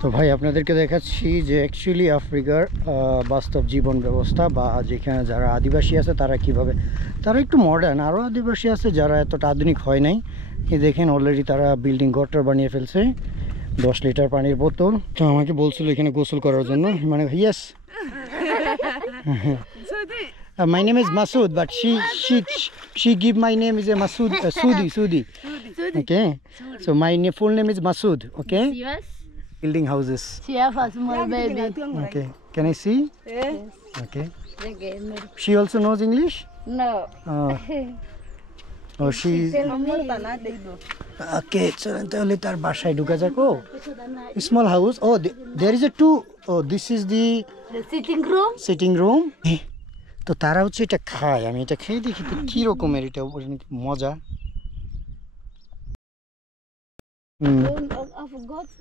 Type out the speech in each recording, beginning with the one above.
তো ভাই আপনাদেরকে দেখাচ্ছি যে অ্যাকচুয়ালি আফ্রিকার বাস্তব জীবন ব্যবস্থা বা যেখানে যারা আদিবাসী আছে তারা কিভাবে, তারা একটু মডার্ন, আরও আদিবাসী আছে যারা এতটা আধুনিক হয় নাই। এই দেখেন অলরেডি তারা বিল্ডিং গটার বানিয়ে ফেলছে, 10 লিটার পানির বোতল। তো আমাকে বলছিল এখানে গোসল করার জন্য, মানে yes my name is Masood, but she give my name is a Masood, Sudi. Okay, so my full name is Masood. Okay, Yes. building houses. She have a small baby. Okay, can I see? Yes. Okay, Again. she also knows English. No. Oh, she's okay. So তাহলে তার বাসায় ঢুকা যাক। ও small house. Oh, there is a two. Oh, this is the sitting room. তো তারা হচ্ছে এটা খায়, আমি এটা খেয়ে দেখি তো কি রকমের এটা মজা। Of goats,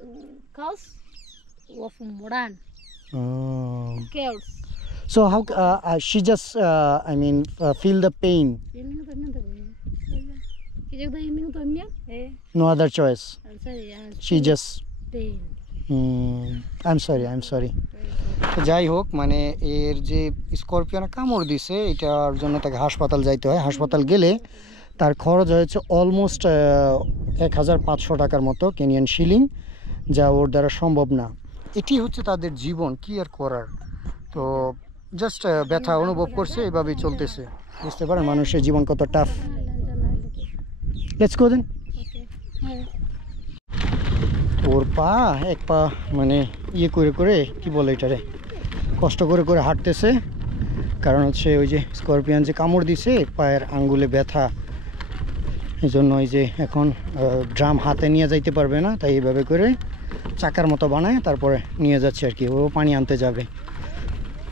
cows, of modern cows. So how she just feel the pain, no other choice, she just I'm sorry. তো যাই হোক, মানে এর যে স্করপিয়নে কামড় দিছে এটার জন্য তাকে হাসপাতাল যাইতে হয়। হাসপাতাল গেলে তার খরচ হয়েছে অলমোস্ট 1500 টাকার মতো কেনিয়ান শিলিং, যা ওর দ্বারা সম্ভব না। এটি হচ্ছে তাদের জীবন, কি আর করার। তো জাস্ট ব্যথা অনুভব করছে, এভাবেই চলতেছে। বুঝতে পারেন মানুষের জীবন কত টাফ। লেটস গো দেন। ওর পা এক পা মানে ইয়ে করে কি বলে এটারে, কষ্ট করে হাঁটতেছে, কারণ হচ্ছে ওই যে স্করপিয়ন যে কামড় দিছে পায়ের আঙ্গুলে ব্যথা, এই জন্য ওই যে এখন ড্রাম হাতে নিয়ে যাইতে পারবে না, তাই এইভাবে করে চাকার মতো বানায় তারপরে নিয়ে যাচ্ছে আর কি। ও পানি আনতে যাবে।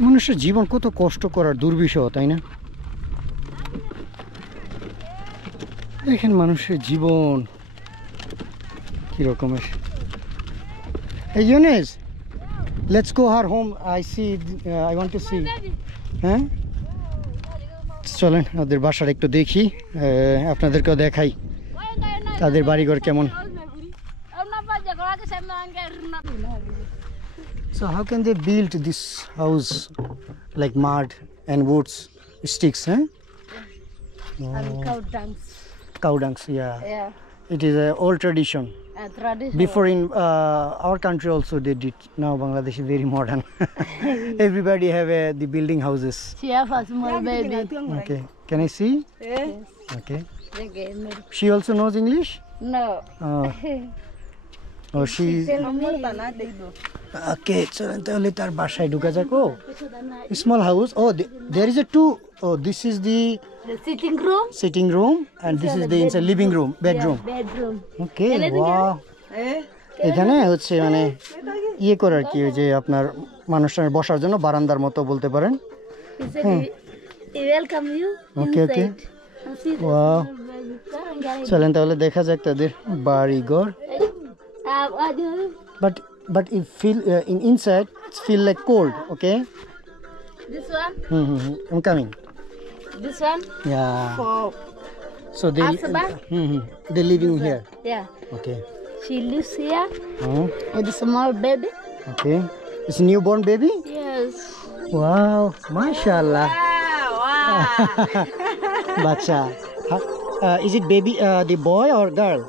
মানুষের জীবন কত কষ্ট করার, দুর্বিষহ, তাই না? দেখেন মানুষের জীবন কি রকমের। Hey Yunus, let's go her home. I want to see. হ্যাঁ চলেন ওদের বাসার একটু দেখি, আপনাদেরকেও দেখাই তাদের বাড়িঘর কেমন। So how can they build this house like mud and woods, sticks, huh? And Cow dungs, yeah. It is an old tradition. Tradition. Before in our country also they did. Now Bangladesh is very modern. Everybody have the building houses. She have a small baby. Okay, can I see? Yes. Okay. Again. She also knows English. No. Oh, she's okay. So তাহলে তার বাসায় ঢুকা যাক। ও small house. Oh, there is a two. Oh, this is the sitting room and this is the inside living room, bedroom. Okay, wow. এখানে হচ্ছে মানে ইয়ে করার কি, ওই যে আপনার মানুষের বসার জন্য বারান্দার মতো বলতে পারেন। Welcome you. Okay. Wow. চলেন তাহলে দেখা যাক তাদের বাড়িঘর। But it feel in inside it feel like cold. Okay. This one. I'm coming. This one. Yeah. So they living here. Yeah. Okay. She lives here with a small baby. Okay. It's a newborn baby? Yes. Wow. Mashallah. Wow. Bacha. Is it baby the boy or girl?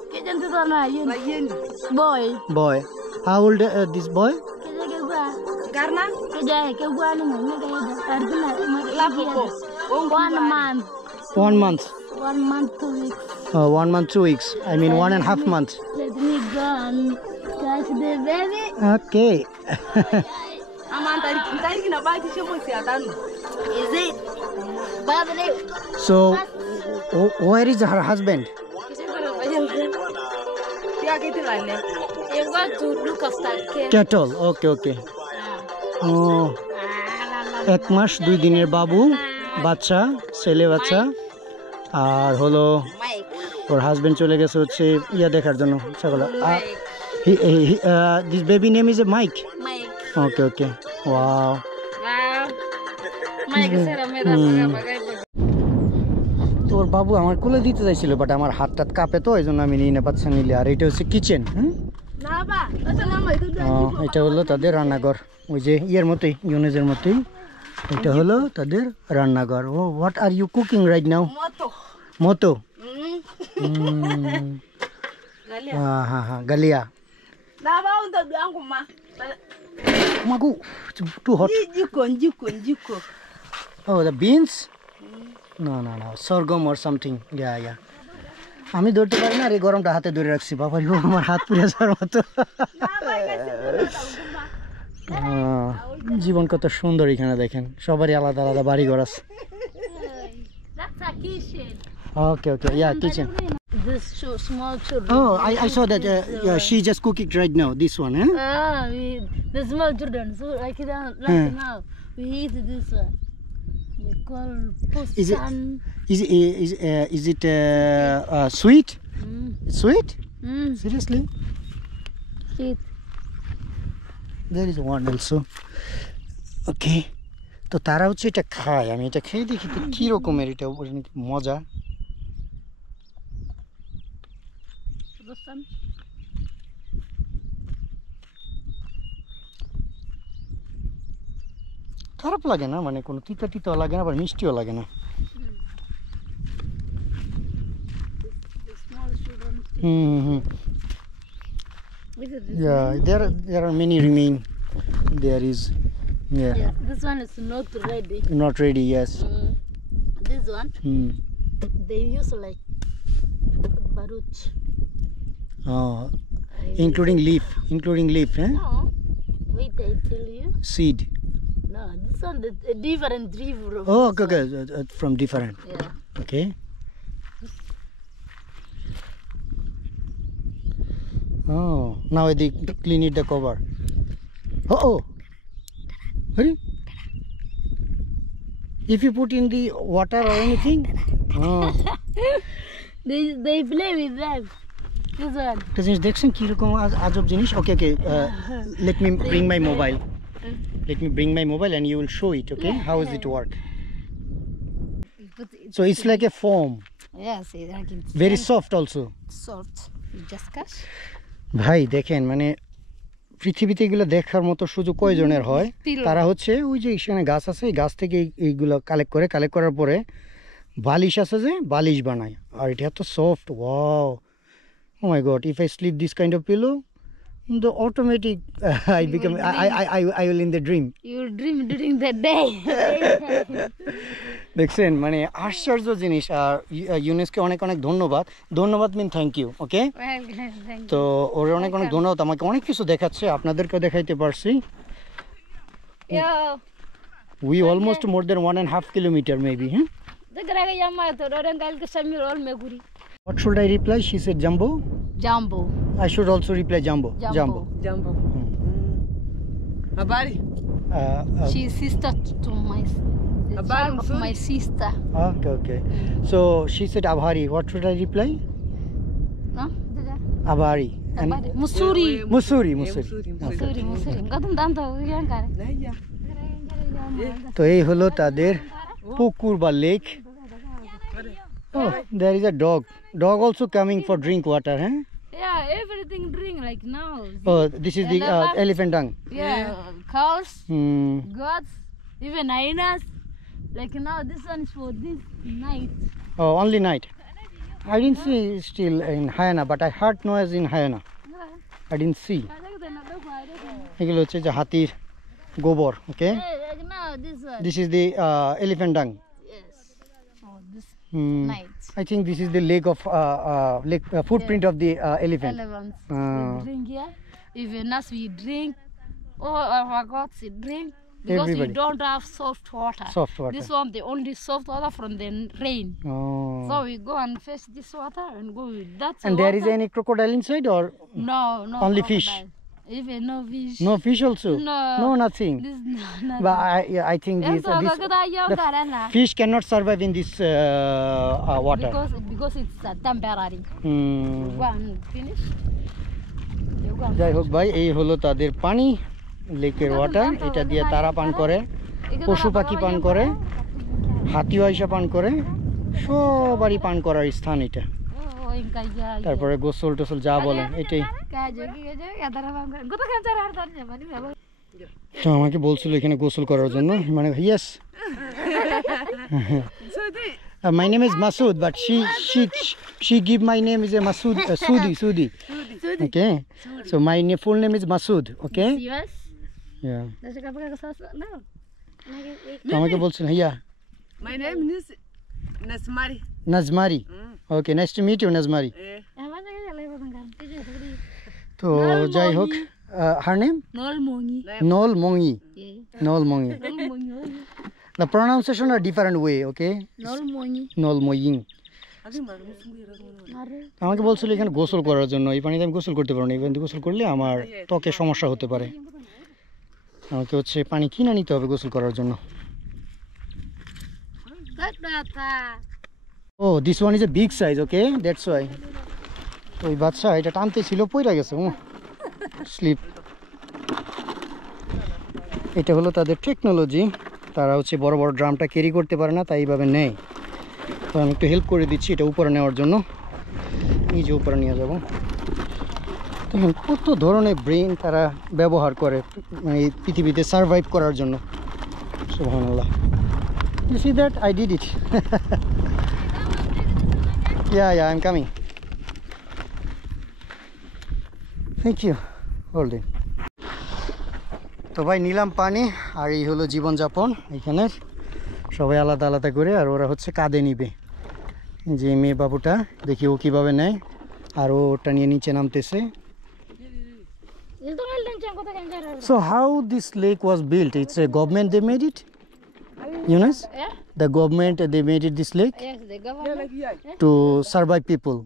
Boy. Boy. How old this boy? 1 month. 1 month. 1 month, 2 weeks. 1 month, 2 weeks. I mean 1.5 months. Let me go and catch the baby. Okay. Is it? Baby. So, where is her husband? You got to look after kids. Cattle. Okay. Oh. 1 মাস 2 দিনের বাবু, বাচ্চা, ছেলে বাচ্চা, আর হলো ওর husband চলে গেছে হচ্ছে ইয়া দেখার জন্য ছাগল। This baby name is Mike. Okay. Wow. তো ওর বাবু আমার কোলে দিতে চাইছিল, বাট আমার হাত টাত কাঁপে, তো এই জন্য আমি নিয়ে পাচ্ছি নিলে। আর এটা হচ্ছে কিচেন। এটা হলো তাদের রান্নাঘর, ওই যে ইয়ের মতোই, ইউনেজের মতোই। এটা হলো তাদের রান্নাঘর। Oh what are you cooking right now? মতো। হ্যাঁ হ্যাঁ, গালিয়া। মাগু, too hot. Oh, the beans? No, sorghum or something. Yeah. আমি ধরতে পারি না, আর এই গরমটা হাতে ধরে রাখছি। বাবা রে, আমার হাত পুড়ে যাওয়ার মতো। জীবন কত সুন্দর এখানে দেখেন, সবারই আলাদা আলাদা বাড়ি ঘর আছে। That's a kitchen. Okay, yeah, kitchen. This small children. Oh, I saw that she just cooking right now, this one, huh? The small children. So like now, we eat this one. We call Is it- pustan. Is it sweet? Sweet? Mm. Seriously? Eat. There is one also. Okay. তো তারা হচ্ছে এটা খায়, আমি এটা খেয়ে দেখি তো কি রকমের এটা মজা। Rustam. খারাপ লাগে না, মানে কোনো তিতা তিতাও লাগে না, আবার মিষ্টিও লাগে না। The small children. Hmm. Look at this. Yeah, there are many remain. There is, yeah, Yeah, this one is not ready. not ready. Yes. This one, Hmm. they use like baruch. Oh, including leaf, eh? No, wait, I tell you. Seed. No, this one is a different river. Oh, okay. From different. Yeah. Okay. Oh, now they clean it the cover. Oh. Hurry. If you put in the water or anything. Oh. They play with them. This one. একটা জিনিস দেখছেন কিরকম আজব জিনিস? ওকে let me bring my mobile. Let me bring my mobile and you will show it, okay? How does it work? But So it's like a foam, yes, it's very soft also. soft. You just catch. ভাই দেখেন, মানে পৃথিবীতে এগুলো দেখার মতো সুযোগ কয়জনের হয়? তারা হচ্ছে ওই যে এখানে গাছ আছে, এই গাছ থেকে এইগুলো কালেক্ট করার পরে বালিশ আছে যে বালিশ বানায়, আর এটা এত soft. Wow, oh my god, if I sleep this kind of pillow, the automatic I become I will in the dream. You will dream during the day. দেখছেন, মানে আশ্চর্য জিনিস। আর ইউনেস্কো অনেক ধন্যবাদ মিন থ্যাংক ইউ। ওকে, Thank তো ওর অনেক ধন্যবাদ, আমাকে অনেক কিছু দেখাচ্ছে, আপনাদেরকেও দেখাইতে পারছি। you. We almost more than 1.5 kilometer maybe, huh? Dagraga yamma to dorangal ke samir ol meguri. What should I reply? She said jumbo. Jumbo. I should also reply jumbo. Jumbo. Habari. She is sister to my Habari son of mzuri. my sister. Okay. So she said abhari. What should I reply? No? Abhari. And Musuri. Musuri. Musuri. Ngadum danto yan kare. Naya. তো এই হলো তাদের পুকুর বা lake. Oh, there is a dog also coming for drink water, huh? Yeah, everything drink like now. Oh, this is the elephant dung. Yeah, cows, Hmm. goats, even hyenas. Like now, this one is for this night. Oh, only night. I didn't see still in hyena, but I heard noise in hyena. I didn't see. এগুলো হচ্ছে যে হাতির গোবর। Okay, Like now, this one. this is the elephant dung. Yes. Oh, this Hmm. night. I think this is the leg of footprint of the elephant. Elephants. Ah. They drink here. Even us, we drink. All our gods, we drink. Because Everybody. we don't have soft water. Soft water. This one, the only soft water from the rain. Oh. So we go and fetch this water and go with that. And there is water. any crocodile inside or No, only fish? crocodile. Even no fish. no fish also? No. Nothing. This no. But I think Yes, this fish cannot survive in this water. because it's temporary. Hmm. Go and finish. You go and যাই হোক ভাই, এই হলো তাদের পানি, লেকের water. এটা দিয়ে তারা পান করে, পশু পাখি পান করে, হাতিও আইসা পান করে, সবারই পান করার স্থান এটা। Oh, yang kaya. তারপরে গোসল টোসল যা বলেন এটাই। Kaya jogi aja ya darah bangga. Gue tuh kan cara harus mana nih apa? তো আমাকে বলছিল এখানে গোসল করার জন্য, মানে yes. My name is Masood, but she give my name is a Masood, Sudi. Okay, so my full name is Masood. Okay, Yes. yeah. Nasi kapal ke sana? No. তো আমাকে বলছিল হিয়া My name is Nasmari. Nasmari. Okay, nice to meet you Nasmari. Yang mana ya lewat tengah. তো যাই হোক, her name Nol mongi. নল মঙ্গি। Yeah. নল মঙ্গি। Nol mongi. The pronunciation are different way, okay? Nol mongi. নল ময়িং। Mare. আমাকে বলছিল এখানে গোসল করার জন্য, এই পানিতে আমি গোসল করতে পারবো না, এই পানিতে গোসল করলে আমার ত্বকে সমস্যা হতে পারে। আমাকে হচ্ছে পানি কিনে নিতে হবে গোসল করার জন্য। Data. Oh this one is a big size, okay, that's why. তো ওই বাচ্চা এটা টানতে ছিল, পইরা গেছে, স্লিপ। এটা হলো তাদের টেকনোলজি, তারা হচ্ছে বড় বড় ড্রামটা ক্যারি করতে পারে না, তাই এইভাবে নেয়। তো আমি একটু হেল্প করে দিচ্ছি এটা উপরে নেওয়ার জন্য, নিজে উপরে নিয়ে যাব। দেখুন কত ধরনের ব্রেন তারা ব্যবহার করে মানে এই পৃথিবীতে সার্ভাইভ করার জন্য। সুবহানাল্লাহ। You see that? I did it. Yeah, I'm coming. Thank you. Hold it. তো ভাই নিলাম পানি, আর এই হলো জীবনযাপন এখানের, সবাই আলাদা আলাদা করে, আর ওরা হচ্ছে কাঁধে নিবে। যে মেয়ে বাবুটা দেখি ও কীভাবে নেয়, আর ওটা নিয়ে নিচে নামতেছে। Itu kan lencang kota kan cara. So how this lake was built? It's a government they made it? Yunus? Yeah. The government they made it this lake Yes, the government. to survive people.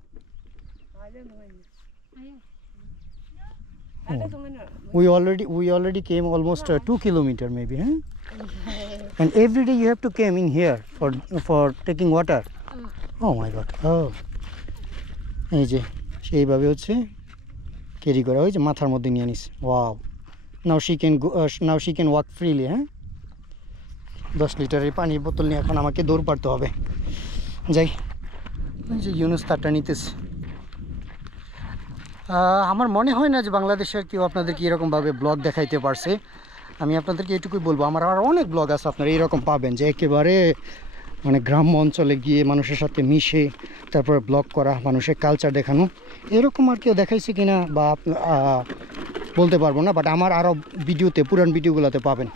We already came almost 2 kilometer maybe, huh? And every day you have to come in here for taking water. Oh my god. Oh. এই যে সেইভাবে হচ্ছে carry করা, ওই যে মাথার মধ্যে নিয়ে নিস। Wow, now she can walk freely. হ্যাঁ, 10 লিটারের পানির বোতল নিয়ে এখন আমাকে দৌড় পাড়তে হবে। যাই, ওই যে ইউনুস তারটা নিতেছে। আমার মনে হয় না যে বাংলাদেশের কেউ আপনাদেরকে এরকমভাবে ব্লগ দেখাইতে পারছে। আমি আপনাদেরকে এটুকুই বলবো, আমার আর অনেক ব্লগ আছে আপনারা এইরকম পাবেন, যে একেবারে মানে গ্রাম্য অঞ্চলে গিয়ে মানুষের সাথে মিশে তারপরে ব্লগ করা, মানুষের কালচার দেখানো। এরকম আর কেউ দেখাইছে কিনা বা বলতে পারবো না, বাট আমার আরও ভিডিওতে, পুরান ভিডিওগুলোতে পাবেন।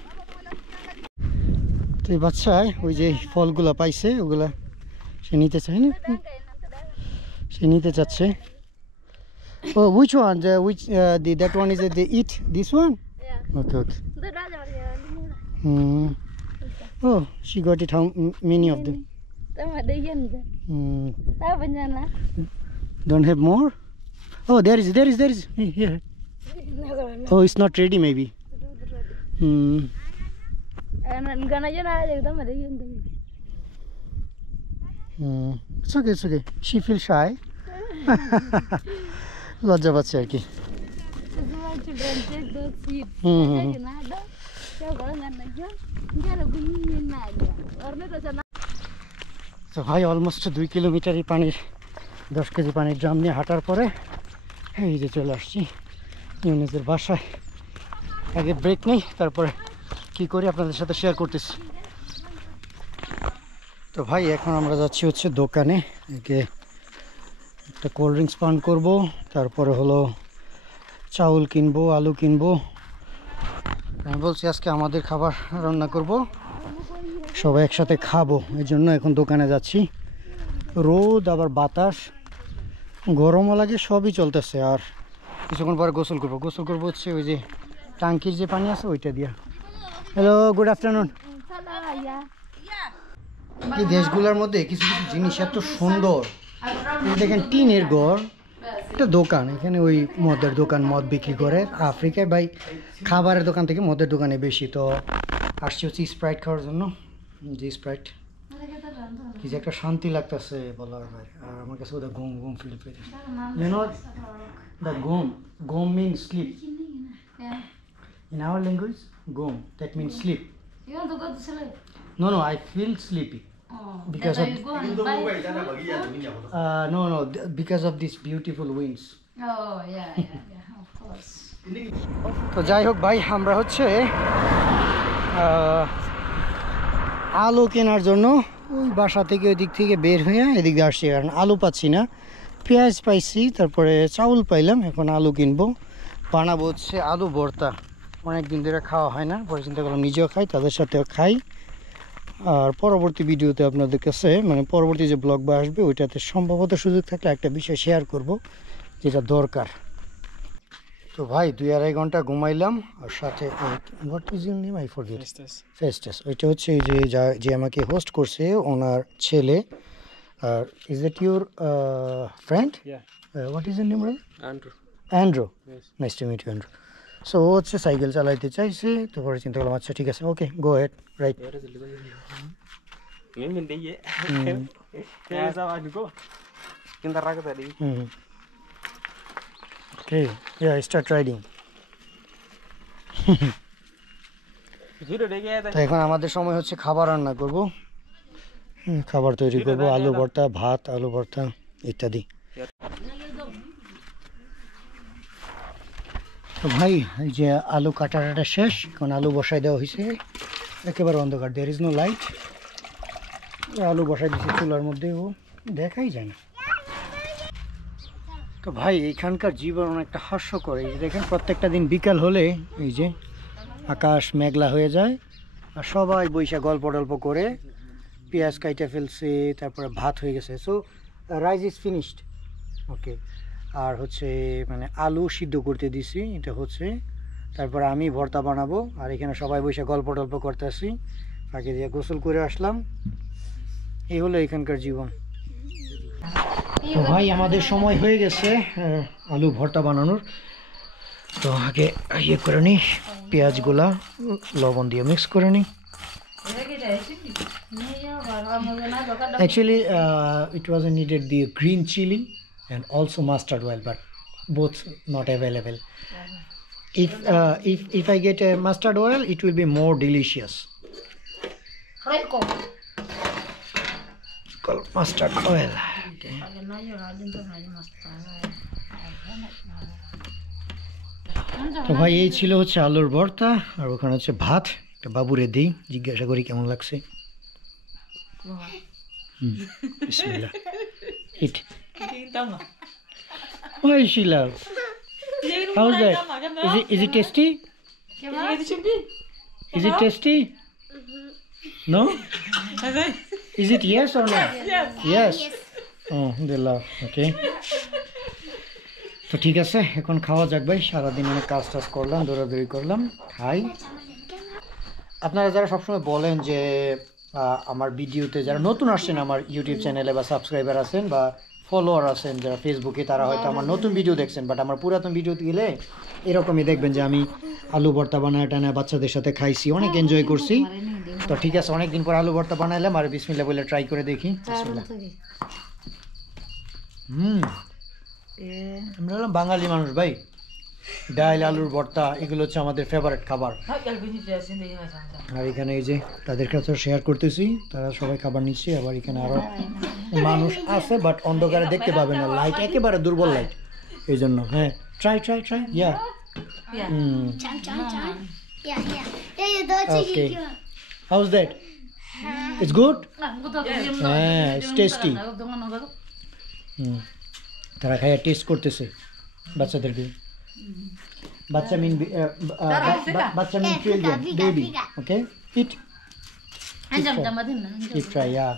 তো এই বাচ্চায় ওই যে ফলগুলো পাইছে ওগুলা সে নিতে চায় না, সে নিতে চাচ্ছে। ও which one? That one is they eat this one? Yeah. Okay. Itu dah ada ya. Oh, she got it. How many of them? Tahu ada yang tu. Tahu bencana. Don't have more? Oh, there is. Here. Oh, it's not ready maybe. Enggak aja nah aja kita ada yang tu. It's okay. She feels shy. লজ্জা পাচ্ছে আর কি। Semua children take the seat. Ada. Coba kalau nggak aja, nggak ada bunyiin aja. Orangnya tuh sana. তো ভাই almost 2 kilometre পানির 10 KG পানির drum নিয়ে হাঁটার পরে এই যে চলে আসছি ইউনুসের বাসায়। আগে ব্রেক নেই, তারপরে কি করি আপনাদের সাথে শেয়ার করতেছি। তো ভাই এখন আমরা যাচ্ছি হচ্ছে দোকানে, একে একটা কোল্ড ড্রিঙ্কস পান করব, তারপরে হলো চাউল কিনবো, আলু কিনবো। আমি বলছি আজকে আমাদের খাবার রান্না করব, সবাই একসাথে খাবো, এই জন্য এখন দোকানে যাচ্ছি। রোদ আবার বাতাস, গরমও লাগে, সবই চলতেছে। আর কিছুক্ষণ পরে গোসল করবো হচ্ছে ওই যে টাঙ্কির যে পানি আছে ওইটা দিয়া। Hello, good afternoon. Salah ya. এই দেশগুলোর মধ্যে কিছু কিছু জিনিস এত সুন্দর। এই দেখেন টিনের ঘর, একটা দোকান, এখানে ওই মদের দোকান, মদ বিক্রি করে। আফ্রিকায় ভাই খাবারের দোকান থেকে মদের দোকানে বেশি। তো আসছি হচ্ছে স্প্রাইট খাওয়ার জন্য। যে স্প্রাইট কি যে একটা শান্তি লাগতেছে বলার ভাই। আর আমার কাছে ওদের ঘুম ফিল পেয়ে, ইউ নো দ্য ঘুম মিন slip Ya. in our language. That means sleep. You want to go to sleep? No, I feel sleepy. because of You go and buy. no, because of these beautiful winds. Oh, yeah, of course. তো যাই হোক ভাই, আমরা হচ্ছে আলু কেনার জন্য ওই বাসা থেকে ওই দিক থেকে বের হয়ে এদিকে আসছি, কারণ আলু পাচ্ছি না। পেঁয়াজ পাইছি, তারপরে চাউল পাইলাম, এখন আলু কিনবো, বানাবো হচ্ছে আলু ভর্তা। অনেক দিন ধরে খাওয়া হয় না, পরে চিন্তা করলাম নিজেও খাই, তাদের সাথেও খাই। আর পরবর্তী ভিডিওতে আপনাদের কাছে মানে পরবর্তী যে ব্লগ বা আসবে ওইটাতে সম্ভবত সুযোগ থাকলে একটা বিষয় শেয়ার করব যেটা দরকার। তো ভাই 2-2.5 ঘন্টা ঘুমাইলাম, আর সাথে what is your name, I forget. Festus, ওইটা হচ্ছে এই যে আমাকে হোস্ট করছে ওনার ছেলে। আর is that your friend? What is your name? Andrew. Nice to meet you Andrew. So ও হচ্ছে সাইকেল চালাইতে চাইছে, তো পরে চিন্তা করলাম আচ্ছা ঠিক আছে, okay go head, right. Okay, yeah, start riding. তো এখন আমাদের সময় হচ্ছে খাবার রান্না করব, খাবার তৈরি করব, আলু ভর্তা, ভাত, আলু ভর্তা ইত্যাদি। তো ভাই এই যে আলু কাটাটা শেষ, এখন আলু বসাই দেওয়া হয়েছে, একেবারে অন্ধকার, দেয়ার ইজ নো লাইট। আলু বসাই দিয়েছি চুলার মধ্যে, ও দেখাই যায় না। তো ভাই এইখানকার জীবন অনেকটা হাস্যকর। এই যে দেখেন প্রত্যেকটা দিন বিকাল হলে এই যে আকাশ মেঘলা হয়ে যায়, আর সবাই বৈশা গল্প টল্প করে, পেঁয়াজ কাইটা ফেলছে, তারপরে ভাত হয়ে গেছে। সো রাইস ইজ ফিনিশড, ওকে। আর হচ্ছে মানে আলু সিদ্ধ করতে দিছি, এটা হচ্ছে, তারপরে আমি ভর্তা বানাবো, আর এখানে সবাই বৈশা গল্প টল্প করতেছি, ফাঁকে দিয়ে গোসল করে আসলাম। এই হলো এখানকার জীবন। তো ভাই আমাদের সময় হয়ে গেছে আলু ভর্তা বানানোর। তো আগে ইয়ে করে নিই, পেঁয়াজগুলা লবণ দিয়ে মিক্স করে নিই। Actually, it wasn't needed the green chili and also mustard oil, but both not available. If I get a mustard oil, it will be more delicious. Called mustard oil. Okay. তো ভাই এই ছিল হচ্ছে আলুর ভর্তা, আর ওখানে হচ্ছে ভাত। একটা বাবুরে দিই, জিজ্ঞাসা করি কেমন লাগছে। বিসমিল্লাহ। Eat. Why is she love? How's that? Is it tasty? Is it tasty? No? Is it yes or no? Yes. Oh, they love. Okay. তো ঠিক আছে, এখন খাওয়া যাক ভাই। সারাদিন অনেক কাজ টাজ করলাম, দৌড়াদৌড়ি করলাম, খাই। আপনারা যারা সবসময় বলেন যে আমার ভিডিওতে যারা নতুন আসছেন আমার ইউটিউব চ্যানেলে, বা সাবস্ক্রাইবার আছেন বা ফলোয়ার আছেন যারা ফেসবুকে, তারা হয়তো আমার নতুন ভিডিও দেখছেন, বাট আমার পুরাতন ভিডিওতে গেলে এরকমই দেখবেন যে আমি আলু ভর্তা বানায় টানায় বাচ্চাদের সাথে খাইছি, অনেক এনজয় করছি। তো ঠিক আছে, অনেকদিন পর আলু ভর্তা বানাইলাম, আর বিসমিল্লাহ বলে ট্রাই করে দেখি। আমরা হলাম বাঙালি মানুষ ভাই, ডাল আলুর ভর্তা এগুলো হচ্ছে আমাদের ফেভারিট খাবার। আর এখানে এই যে তাদের কাছে শেয়ার করতেছি, তারা সবাই খাবার নিচ্ছে। আবার এখানে আরো মানুষ আছে, বাট অন্ধকারে দেখতে পাবে না, লাইট একেবারে দুর্বল লাইট, এই জন্য। হ্যাঁ, try yeah okay. House that? It's good? হ্যাঁ, ইটস টেস্টি। তারা খাইয়া টেস্ট করতেছে বাচ্চাদেরকে। বাচ্চা মিন children, baby. Okay, eat. Try, yeah.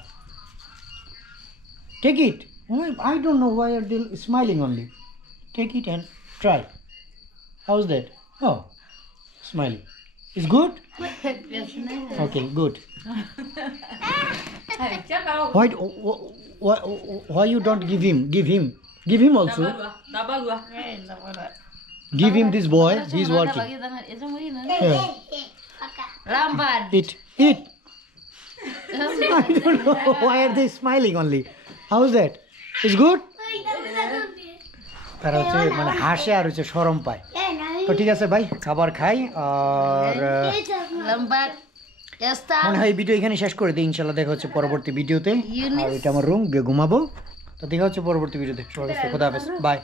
Take it. I don't know why are they smiling only. Take it and try. How's that? Oh, smiling. It's good? Okay, good. Why you don't give him? Give him also. Give him this boy. He's working. Yeah. Eat. I don't know why are they smiling only. How's that? It's good? তারা হচ্ছে মানে হাসে আর হচ্ছে শরম পায়। তো ঠিক আছে ভাই, খাবার খাই। আর Está. মনে হয় এই ভিডিও এখানে শেষ করে দিই, ইনশাল্লাহ দেখা হচ্ছে পরবর্তী ভিডিওতে। Eunice. আর এটা আমার রুম, গিয়ে ঘুমাবো। তো দেখা হচ্ছে পরবর্তী ভিডিওতে। সবার কাছে খোদা হাফেজ, বাই।